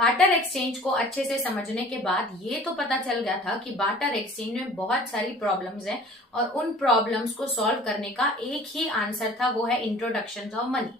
Barter exchange को अच्छे से समझने के बाद ये तो पता चल गया था कि बार्टर एक्सचेंज में बहुत सारी प्रॉब्लम्स हैं और उन प्रॉब्लम्स को सॉल्व करने का एक ही आंसर था, वो है इंट्रोडक्शन ऑफ मनी।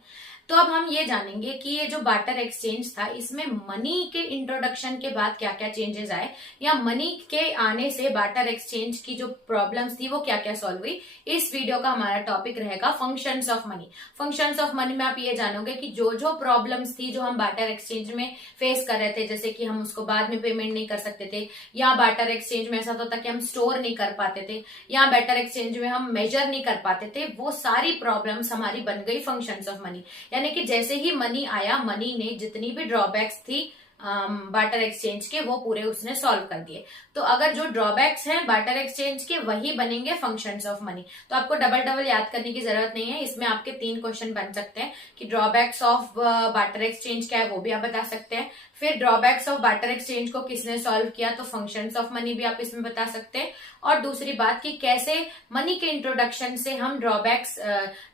तो अब हम ये जानेंगे कि ये जो बार्टर एक्सचेंज था इसमें मनी के इंट्रोडक्शन के बाद क्या क्या चेंजेस आए, या मनी के आने से बार्टर एक्सचेंज की जो प्रॉब्लम्स थी वो क्या क्या सॉल्व हुई। इस वीडियो का हमारा टॉपिक रहेगा functions of money. Functions of money में आप ये जानोगे कि जो जो प्रॉब्लम्स थी जो हम बार्टर एक्सचेंज में फेस कर रहे थे, जैसे कि हम उसको बाद में पेमेंट नहीं कर सकते थे, या बार्टर एक्सचेंज में ऐसा होता था कि हम स्टोर नहीं कर पाते थे, या बार्टर एक्सचेंज में हम मेजर नहीं कर पाते थे, वो सारी प्रॉब्लम्स हमारी बन गई फंक्शंस ऑफ मनी। यानी कि जैसे ही मनी आया, मनी ने जितनी भी ड्रॉबैक्स थी बार्टर एक्सचेंज के वो पूरे उसने सॉल्व कर दिए। तो अगर जो ड्रॉबैक्स हैं बार्टर एक्सचेंज के वही बनेंगे फंक्शंस ऑफ मनी। तो आपको डबल डबल याद करने की जरूरत नहीं है, इसमें आपके 3 क्वेश्चन बन सकते हैं कि ड्रॉबैक्स ऑफ बार्टर एक्सचेंज क्या है वो भी आप बता सकते हैं, फिर ड्रॉबैक्स ऑफ बार्टर एक्सचेंज को किसने सॉल्व किया तो फंक्शंस ऑफ मनी भी आप इसमें बता सकते हैं, और दूसरी बात कि कैसे मनी के इंट्रोडक्शन से हम ड्रॉबैक्स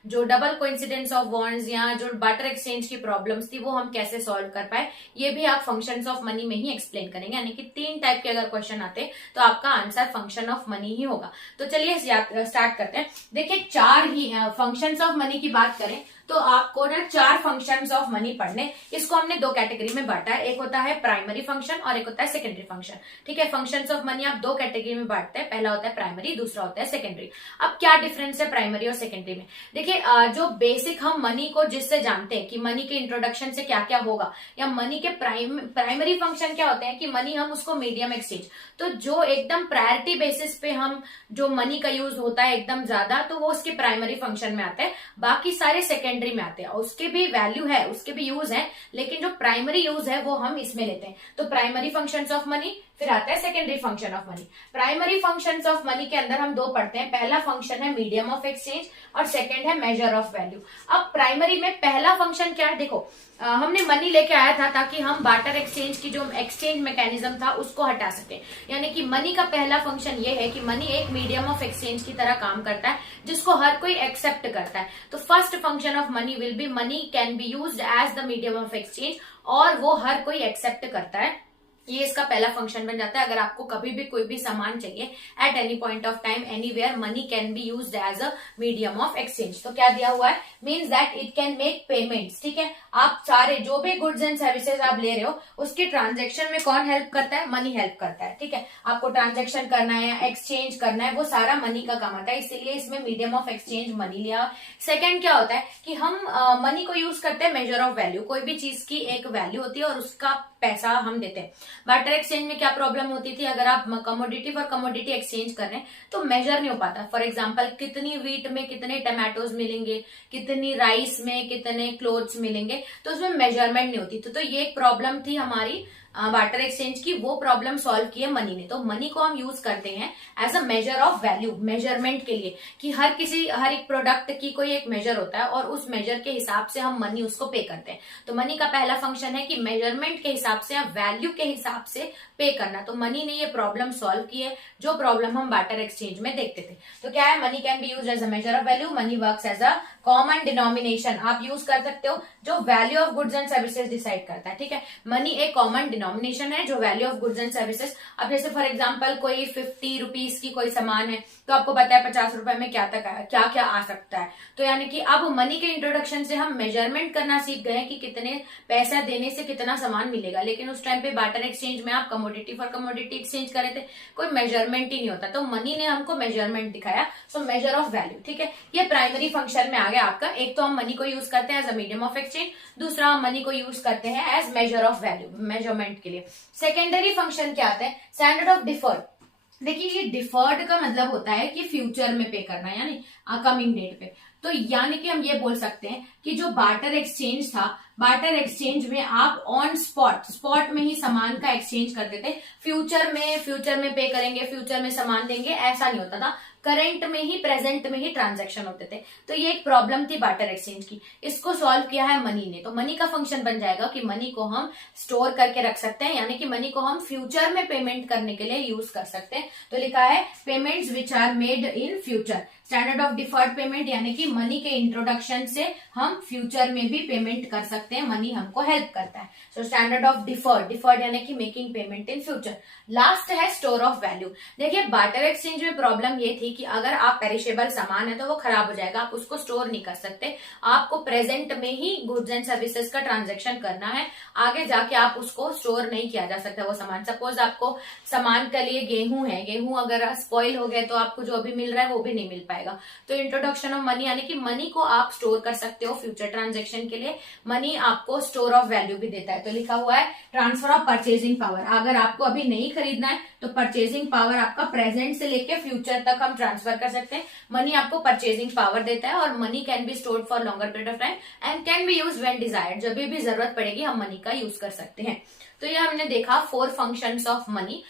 जो डबल कोइंसिडेंस ऑफ बॉन्ड्स या जो बार्टर एक्सचेंज की प्रॉब्लम्स थी वो हम कैसे सॉल्व कर पाए, ये भी आप फंक्शंस ऑफ मनी में ही एक्सप्लेन करेंगे। यानी कि 3 टाइप के अगर क्वेश्चन आते तो आपका आंसर फंक्शन ऑफ मनी ही होगा। तो चलिए स्टार्ट करते हैं। देखिए 4 ही फंक्शंस ऑफ मनी की बात करें तो आपको ना 4 फंक्शंस ऑफ मनी पढ़ने। इसको हमने 2 कैटेगरी में बांटा है, एक होता है प्राइमरी फंक्शन और एक होता है सेकेंडरी फंक्शन। ठीक है, फंक्शंस ऑफ मनी आप 2 कैटेगरी में बांटते हैं, पहला होता है प्राइमरी, दूसरा होता है सेकेंडरी। अब क्या डिफरेंस है प्राइमरी और सेकेंडरी में? देखिए जो बेसिक हम मनी को जिससे जानते हैं कि मनी के इंट्रोडक्शन से क्या क्या होगा, या मनी के प्राइमरी फंक्शन क्या होते हैं कि मनी हम उसको मीडियम एक्सचेंज, तो जो एकदम प्रायोरिटी बेसिस पे हम जो मनी का यूज होता है एकदम ज्यादा, तो वो उसके प्राइमरी फंक्शन में आता है। बाकी सारे सेकेंडरी में आते हैं, उसके भी वैल्यू है, उसके भी यूज है, लेकिन जो प्राइमरी यूज है वो हम इसमें लेते हैं। तो प्राइमरी फंक्शंस ऑफ मनी, फिर आता है secondary function of money. Primary functions of money के अंदर हम 2 पढ़ते हैं, पहला फंक्शन है मीडियम ऑफ एक्सचेंज और सेकेंड है मेजर ऑफ वैल्यू। अब प्राइमरी में पहला फंक्शन क्या है, देखो हमने मनी लेके आया था ताकि हम बार्टर एक्सचेंज की जो एक्सचेंज मैकेनिज्म था उसको हटा सके। यानी कि मनी का पहला फंक्शन ये है कि मनी एक मीडियम ऑफ एक्सचेंज की तरह काम करता है जिसको हर कोई एक्सेप्ट करता है। तो first function of money will be money can be used as the medium of exchange, और वो हर कोई एक्सेप्ट करता है। ये इसका पहला फंक्शन बन जाता है। अगर आपको कभी भी कोई भी सामान चाहिए at any point of time anywhere, money can be used as a medium of exchange. तो क्या दिया हुआ है, means that it can make payments. ठीक है, आप सारे जो भी गुड्स एंड सर्विसेज आप ले रहे हो उसके ट्रांजेक्शन में कौन हेल्प करता है, मनी हेल्प करता है। ठीक है, आपको ट्रांजेक्शन करना है या एक्सचेंज करना है वो सारा मनी का काम आता है, इसीलिए इसमें मीडियम ऑफ एक्सचेंज मनी लिया। सेकेंड क्या होता है कि हम मनी को यूज करते हैं मेजर ऑफ वैल्यू। कोई भी चीज की एक वैल्यू होती है और उसका पैसा हम देते हैं। बार्टर एक्सचेंज में क्या प्रॉब्लम होती थी, अगर आप कमोडिटी फॉर कमोडिटी एक्सचेंज कर रहे हैं तो मेजर नहीं हो पाता। फॉर एग्जांपल कितनी व्हीट में कितने टमाटोज मिलेंगे, कितनी राइस में कितने क्लोथ्स मिलेंगे, तो उसमें मेजरमेंट नहीं होती। तो ये एक प्रॉब्लम थी हमारी बार्टर एक्सचेंज की, वो प्रॉब्लम सॉल्व की है मनी ने। तो मनी को हम यूज करते हैं as a measure of value, measurement के लिए, कि हर एक प्रोडक्ट की कोई एक मेजर होता है और उस मेजर के हिसाब से हम मनी उसको पे करते हैं। तो मनी का पहला फंक्शन है कि मेजरमेंट के हिसाब से या वैल्यू के हिसाब से पे करना। तो मनी ने ये प्रॉब्लम सॉल्व की है जो प्रॉब्लम हम बार्टर एक्सचेंज में देखते थे। तो क्या है, money can be use as a measure of value, money works as a common denomination. आप यूज कर सकते हो जो value of goods and services decide करता है। ठीक है, मनी एक कॉमन डिनोमिनेशन है जो value of goods and services. अब जैसे फॉर एग्जांपल कोई 50 रुपीज की कोई सामान है तो आपको पता है 50 रुपए में क्या क्या आ सकता है। तो यानी कि अब मनी के इंट्रोडक्शन से हम मेजरमेंट करना सीख गए कि कितने पैसा देने से कितना सामान मिलेगा, लेकिन उस टाइम पे बार्टर एक्सचेंज में आप कमोडिटी फॉर कमोडिटी एक्सचेंज कर रहे थे, कोई मेजरमेंट ही नहीं होता। तो मनी ने हमको मेजरमेंट दिखाया, सो मेजर ऑफ वैल्यू। ठीक है, ये प्राइमरी फंक्शन में आ गया आपका। एक तो हम मनी को यूज करते हैं as a medium of exchange, दूसरा हम मनी को यूज करते हैं as measure of value, measurement के लिए। सेकेंडरी फंक्शन क्या आता है, स्टैंडर्ड ऑफ डिफर्ड। देखिए ये डिफर्ड का मतलब होता है कि फ्यूचर में पे करना, यानी कमिंग डेट पे। तो यानी कि हम ये बोल सकते हैं कि जो बार्टर एक्सचेंज था, बार्टर एक्सचेंज में आप ऑन स्पॉट में ही सामान का एक्सचेंज करते थे। फ्यूचर में पे करेंगे, फ्यूचर में सामान देंगे, ऐसा नहीं होता था। करंट में ही, प्रेजेंट में ही ट्रांजैक्शन होते थे। तो ये एक प्रॉब्लम थी बार्टर एक्सचेंज की, इसको सॉल्व किया है मनी ने। तो मनी का फंक्शन बन जाएगा कि मनी को हम स्टोर करके रख सकते हैं, यानी कि मनी को हम फ्यूचर में पेमेंट करने के लिए यूज कर सकते हैं। तो लिखा है payments which are made in future. Standard of deferred payment यानी कि मनी के इंट्रोडक्शन से हम फ्यूचर में भी पेमेंट कर सकते हैं, मनी हमको हेल्प करता है। So standard of deferred, deferred यानी कि making payment in future. Last है स्टोर ऑफ वैल्यू। देखिए बार्टर एक्सचेंज में प्रॉब्लम ये थी कि अगर आप पेरिशेबल सामान है तो वो खराब हो जाएगा, आप उसको स्टोर नहीं कर सकते, आपको प्रेजेंट में ही गुड्स एंड सर्विसेज का ट्रांजेक्शन करना है, आगे जाके आप उसको स्टोर नहीं किया जा सकता वो सामान। सपोज आपको सामान के लिए गेहूं है, गेहूं अगर स्पॉइल हो गए तो आपको जो अभी मिल रहा है वो भी नहीं मिल पाएगा। तो इंट्रोडक्शन ऑफ मनी यानी कि मनी को आप स्टोर कर सकते हो फ्यूचर ट्रांजेक्शन के लिए, मनी आपको स्टोर ऑफ वैल्यू भी देता है। तो लिखा हुआ है ट्रांसफर ऑफ परचेजिंग पावर, अगर आपको अभी नहीं खरीदना है तो परचेजिंग पावर आपका प्रेजेंट से लेके फ्यूचर तक हम ट्रांसफर कर सकते हैं। मनी आपको परचेजिंग पावर देता है और money can be stored for longer period of time and can be use when desired, जब भी जरूरत पड़ेगी हम मनी का यूज कर सकते हैं। तो ये हमने देखा 4 फंक्शंस ऑफ मनी।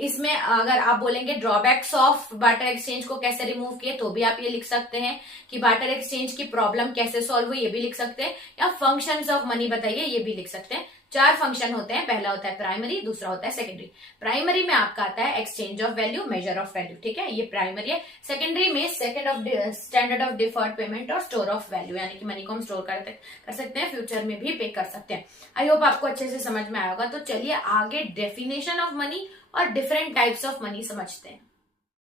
इसमें अगर आप बोलेंगे ड्रॉबैक्स ऑफ बार्टर एक्सचेंज को कैसे रिमूव किए तो भी आप ये लिख सकते हैं कि बार्टर एक्सचेंज की प्रॉब्लम कैसे सॉल्व हुई ये भी लिख सकते हैं, या फंक्शंस ऑफ मनी बताइए ये भी लिख सकते हैं। 4 फंक्शन होते हैं, पहला होता है प्राइमरी, दूसरा होता है सेकेंडरी। प्राइमरी में आपका आता है exchange of value, major of value, ठीक है, ये प्राइमरी है। सेकेंडरी में स्टैंडर्ड ऑफ डिफर्ड पेमेंट और स्टोर ऑफ वैल्यू, यानी कि मनी को हम स्टोर कर सकते हैं, फ्यूचर में भी पे कर सकते हैं। आई होप आपको अच्छे से समझ में आया होगा। तो चलिए आगे डेफिनेशन ऑफ मनी और डिफरेंट टाइप्स ऑफ मनी समझते हैं।